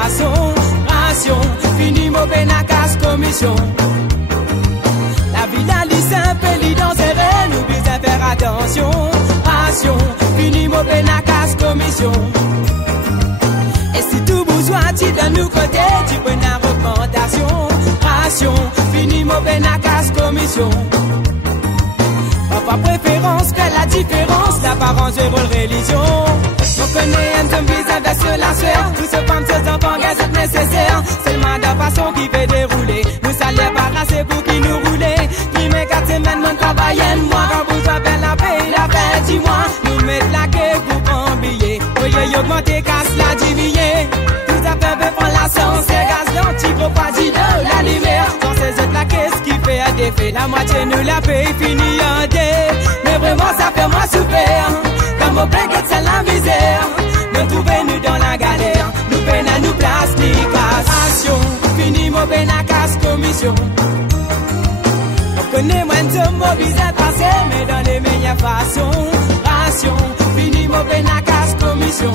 façon. Ration, fini mon casse commission. La vie la lit simple, lit dans ses rênes, nous besoin faire attention. Ration, fini mon casse commission. Et si tout besoin, tu donnes nous côté, tu peux une augmentation. Ration, fini mon casse commission. Pas préférence, que la différence, l'apparence et votre religion. On connaît un homme bizarre avec cela sœur. Tous ces femmes, ces enfants, c'est nécessaire. C'est le mandat façon qui fait dérouler. Nous salaires barrassés pour qui nous rouler. Qui met 4 semaines, mon travail, moi. Quand vous avez la paix, la fin du mois. Nous mettons la queue pour prendre billet. Voyez augmenter, casse la diviner. Tout à fait, prendre la science, c'est gaz d'antipropagie de la lumière. Dans ces autres, la caisse qui fait un défait. La moitié nous la paye, fini un dé. Mais vraiment, ça fait moi souffrir. Comme au blanquet, c'est la misère. Nous trouvons-nous dans la galère. Nous peine à nous place, ni cassation. Fini mon peine à casse commission. On connaît moins de mots bizarres passés, mais dans les meilleures façons. Ration, fini mon peine à casse commission.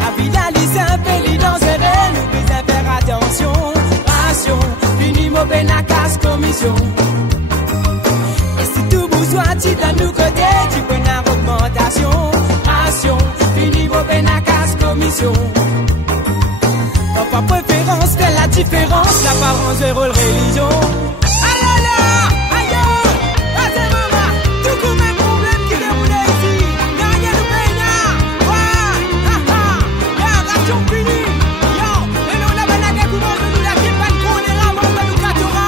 La vie la lit simple, lit dans ses rênes, nous besoin faire attention. Ration, fini mon peine à casse commission. Tu donnes nous côté, tu peux une augmentation. Ration, fini vos peines à casse commission. Pas préférence, que la différence, l'apparence et rôle religion. Aïe là, aïe, c'est maman, tout comme un problème qui déroule ici. Gagne le peine, ration fini. Yo, et nous n'avons pas qu'à courir, nous la qui pas qu'on est là, on va nous catora.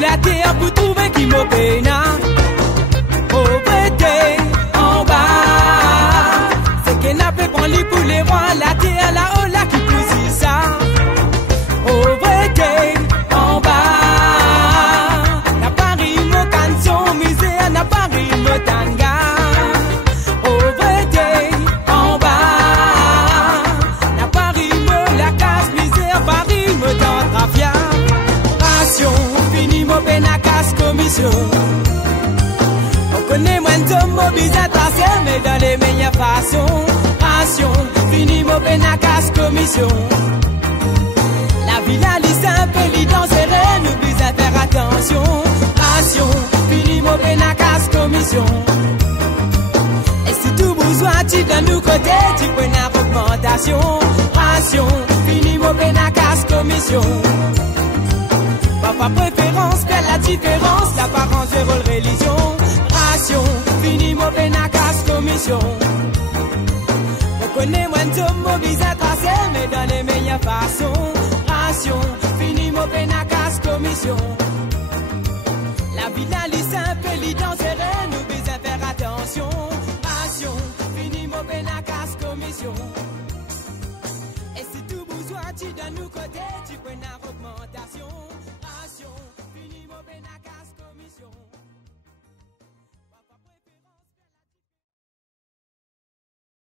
La terre pour trouver qui me peine. Pauvreté en bas. C'est qu'elle n'a pas pris pour les rois. La terre là-haut là qui pousse ça. Pauvreté en bas. N'a pas rimé canson, misère, n'a pas rimé tanga. Pauvreté en bas. N'a pas rimé la casse, misère, pas rimé dans trafia. Ration. Fini mon peine à casse commission. On connaît moins de mots bizarres tracés, mais dans les meilleures façons. Ration, fini mon peine à casse commission. La vie la lit simple, lit dans ses rênes, nous besoin faire attention. Ration, fini mon peine à casse commission. Et si tout besoin, tu donnes nous côté, tu peux une augmentation. Ration, fini mon peine à casse commission. Pas préférence, que la différence, l'apparence et rôle religion. Ration, fini mon peine à casse commission. On connaît moins de mots bizarres tracés, mais dans les meilleures façons. Ration, fini mon peine à casse commission. La vie la lit simple, lit dans ses rênes, nous besoin faire attention. Ration, fini mon peine à casse commission. Et si tout besoin, tu donnes nous côté, tu peux